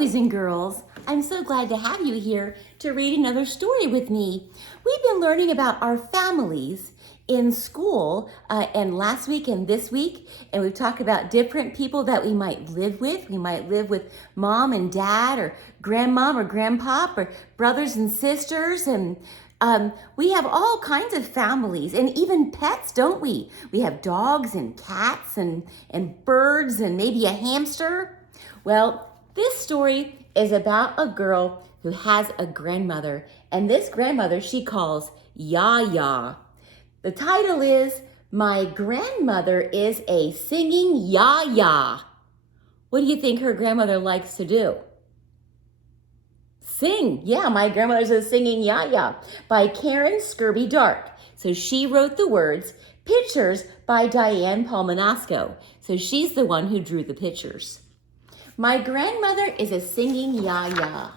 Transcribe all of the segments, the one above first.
boys and girls. I'm so glad to have you here to read another story with me. We've been learning about our families in school and last week and this week, and we've talked about different people that we might live with. We might live with mom and dad or grandmom or grandpop or brothers and sisters, and we have all kinds of families and even pets, don't we? We have dogs and cats and birds and maybe a hamster. Well, this story is about a girl who has a grandmother, and this grandmother she calls Yaya. The title is My Grandmother is a Singing Yaya. What do you think her grandmother likes to do? Sing. Yeah, My Grandmother's a Singing Yaya by Karen Skirby Dark. So she wrote the words, pictures by Diane Palmanasco. So she's the one who drew the pictures. My grandmother is a singing yaya.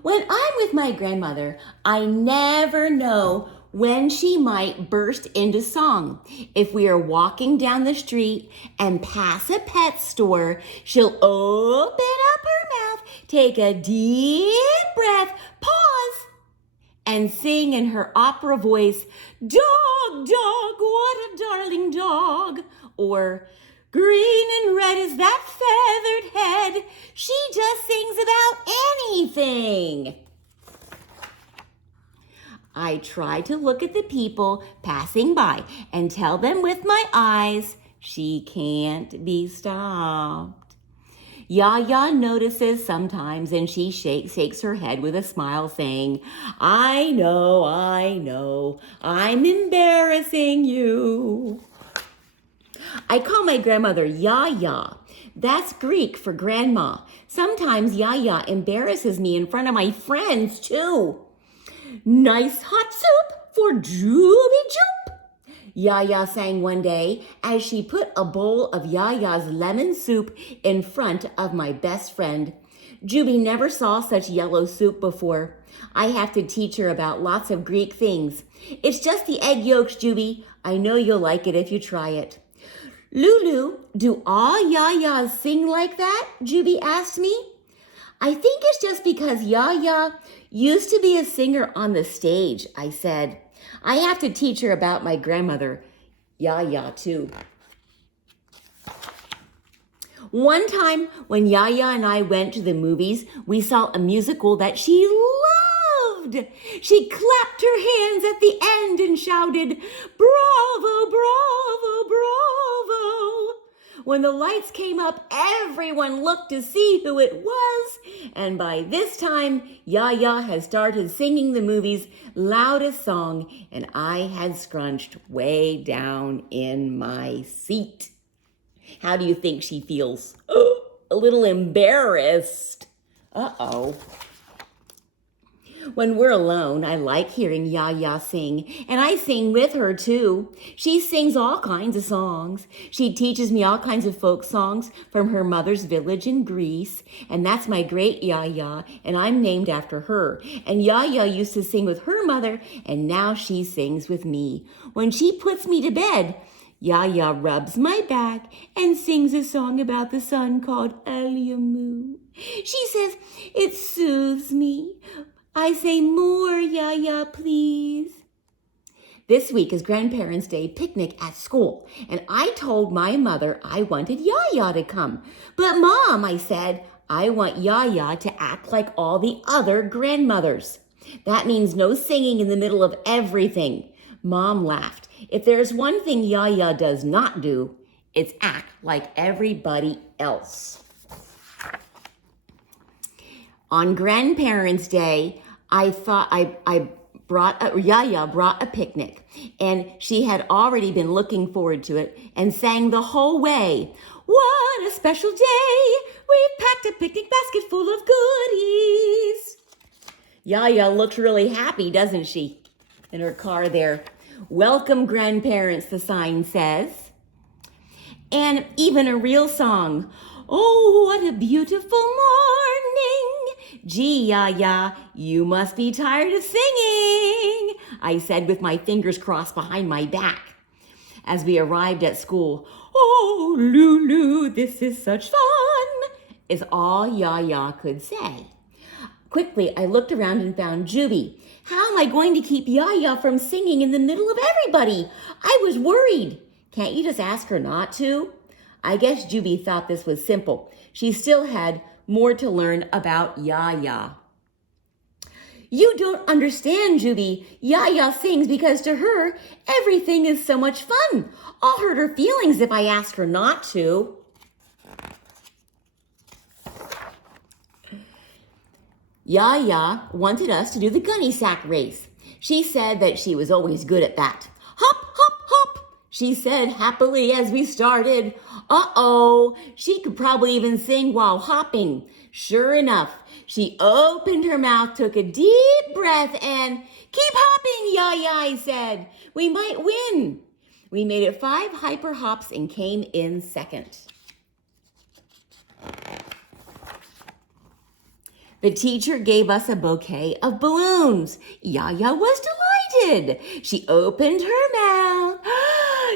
When I'm with my grandmother, I never know when she might burst into song. If we are walking down the street and pass a pet store, she'll open up her mouth, take a deep breath, pause, and sing in her opera voice, "Dog, dog, what a darling dog," or "Green and red is that feathered head." She just sings about anything. I try to look at the people passing by and tell them with my eyes, she can't be stopped. Yaya notices sometimes and she shakes her head with a smile saying, I know, I'm embarrassing you. I call my grandmother Yaya. That's Greek for grandma. Sometimes Yaya embarrasses me in front of my friends too. Nice hot soup for Juby Joop, Yaya sang one day as she put a bowl of Yaya's lemon soup in front of my best friend. Juby never saw such yellow soup before. I have to teach her about lots of Greek things. It's just the egg yolks, Juby. I know you'll like it if you try it. Lulu, do all Yayas sing like that? Juby asked me. I think it's just because Yaya used to be a singer on the stage, I said. I have to teach her about my grandmother, Yaya, too. One time when Yaya and I went to the movies, we saw a musical that she loved. She clapped her hands at the end and shouted, "Bravo, bravo, bravo." When the lights came up, everyone looked to see who it was. And by this time, Yaya had started singing the movie's loudest song, and I had scrunched way down in my seat. How do you think she feels? Oh, a little embarrassed. Uh-oh. When we're alone, I like hearing Yaya sing, and I sing with her too. She sings all kinds of songs. She teaches me all kinds of folk songs from her mother's village in Greece, and that's my great Yaya, and I'm named after her. And Yaya used to sing with her mother, and now she sings with me. When she puts me to bed, Yaya rubs my back and sings a song about the sun called Eliamu. She says it soothes me. I say, more, Yaya, please. This week is Grandparents' Day picnic at school, and I told my mother I wanted Yaya to come. But Mom, I said, I want Yaya to act like all the other grandmothers. That means no singing in the middle of everything. Mom laughed. If there's one thing Yaya does not do, it's act like everybody else. On Grandparents' Day, Yaya brought a picnic, and she had already been looking forward to it and sang the whole way. What a special day! We've packed a picnic basket full of goodies. Yaya looks really happy, doesn't she? In her car there. Welcome, grandparents, the sign says. And even a real song. Oh, what a beautiful morning. Gee, Yaya, you must be tired of singing, I said with my fingers crossed behind my back. as we arrived at school. "Oh, Lulu, this is such fun," is all Yaya could say. Quickly, I looked around and found Juby. How am I going to keep Yaya from singing in the middle of everybody? I was worried. Can't you just ask her not to? I guess Juby thought this was simple. She still had more to learn about Yaya. "You don't understand, Juby. Yaya sings because to her, everything is so much fun. I'll hurt her feelings if I ask her not to." Yaya wanted us to do the gunny sack race. She said that she was always good at that. "Hop, hop, hop," she said happily as we started. Uh-oh, she could probably even sing while hopping. Sure enough, she opened her mouth, took a deep breath, and "Keep hopping, Yaya," I said. "We might win." We made it 5 hyper hops and came in second. The teacher gave us a bouquet of balloons. Yaya was delighted. She opened her mouth,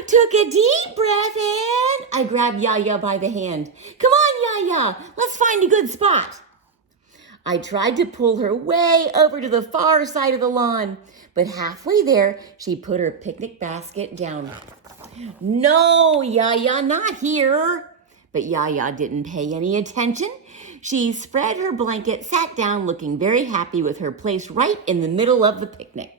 took a deep breath in. I grabbed Yaya by the hand. "Come on, Yaya, let's find a good spot." I tried to pull her way over to the far side of the lawn, but halfway there, she put her picnic basket down. "No, Yaya, not here." But Yaya didn't pay any attention. She spread her blanket, sat down, looking very happy with her place right in the middle of the picnic.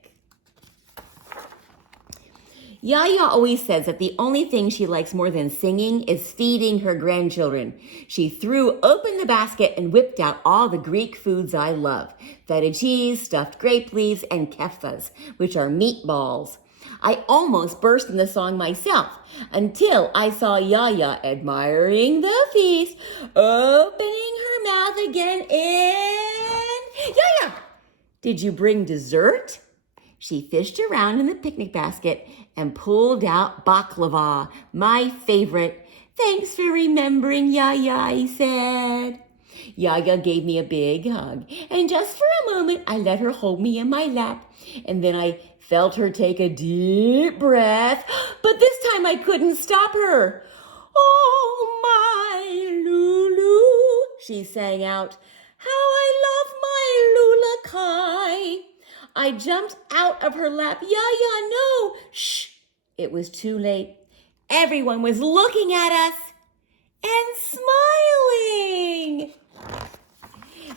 Yaya always says that the only thing she likes more than singing is feeding her grandchildren. She threw open the basket and whipped out all the Greek foods I love: feta cheese, stuffed grape leaves, and keftas, which are meatballs. I almost burst in the song myself until I saw Yaya admiring the feast, opening her mouth again and, "Yaya, did you bring dessert?" She fished around in the picnic basket and pulled out baklava, my favorite. "Thanks for remembering, Yaya," I said. Yaya gave me a big hug, and just for a moment, I let her hold me in my lap, and then I felt her take a deep breath, but this time I couldn't stop her. "Oh, my Lulu," she sang out. "How I love my Lula-kai." I jumped out of her lap. "Yaya, no!" Shh! It was too late. Everyone was looking at us and smiling.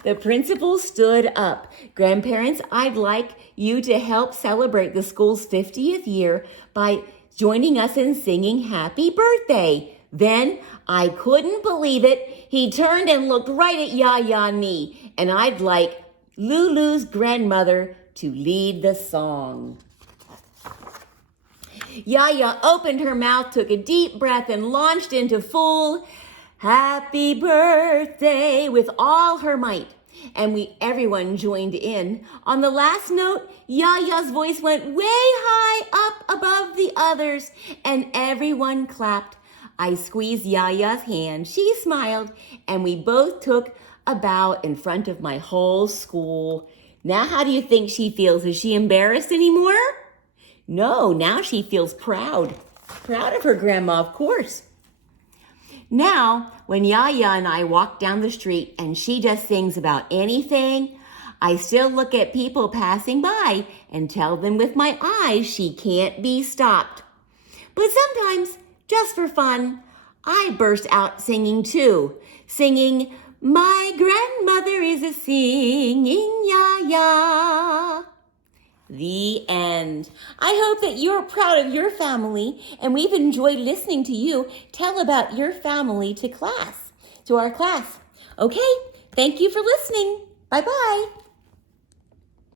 The principal stood up. "Grandparents, I'd like you to help celebrate the school's 50th year by joining us in singing Happy Birthday." Then, I couldn't believe it. He turned and looked right at Yaya and me, and I'd like Lulu's grandmother to lead the song. Yaya opened her mouth, took a deep breath, and launched into full "Happy Birthday" with all her might. And everyone joined in. On the last note, Yaya's voice went way high up above the others, and everyone clapped. I squeezed Yaya's hand, she smiled, and we both took a bow in front of my whole school. Now how do you think she feels? Is she embarrassed anymore? No, now she feels proud. Proud of her grandma, of course. Now, when Yaya and I walk down the street and she just sings about anything, I still look at people passing by and tell them with my eyes she can't be stopped. But sometimes, just for fun, I burst out singing too. Singing, "My grandmother is a singing Yaya." The end. I hope that you're proud of your family, and we've enjoyed listening to you tell about your family to our class. Okay, thank you for listening. Bye-bye.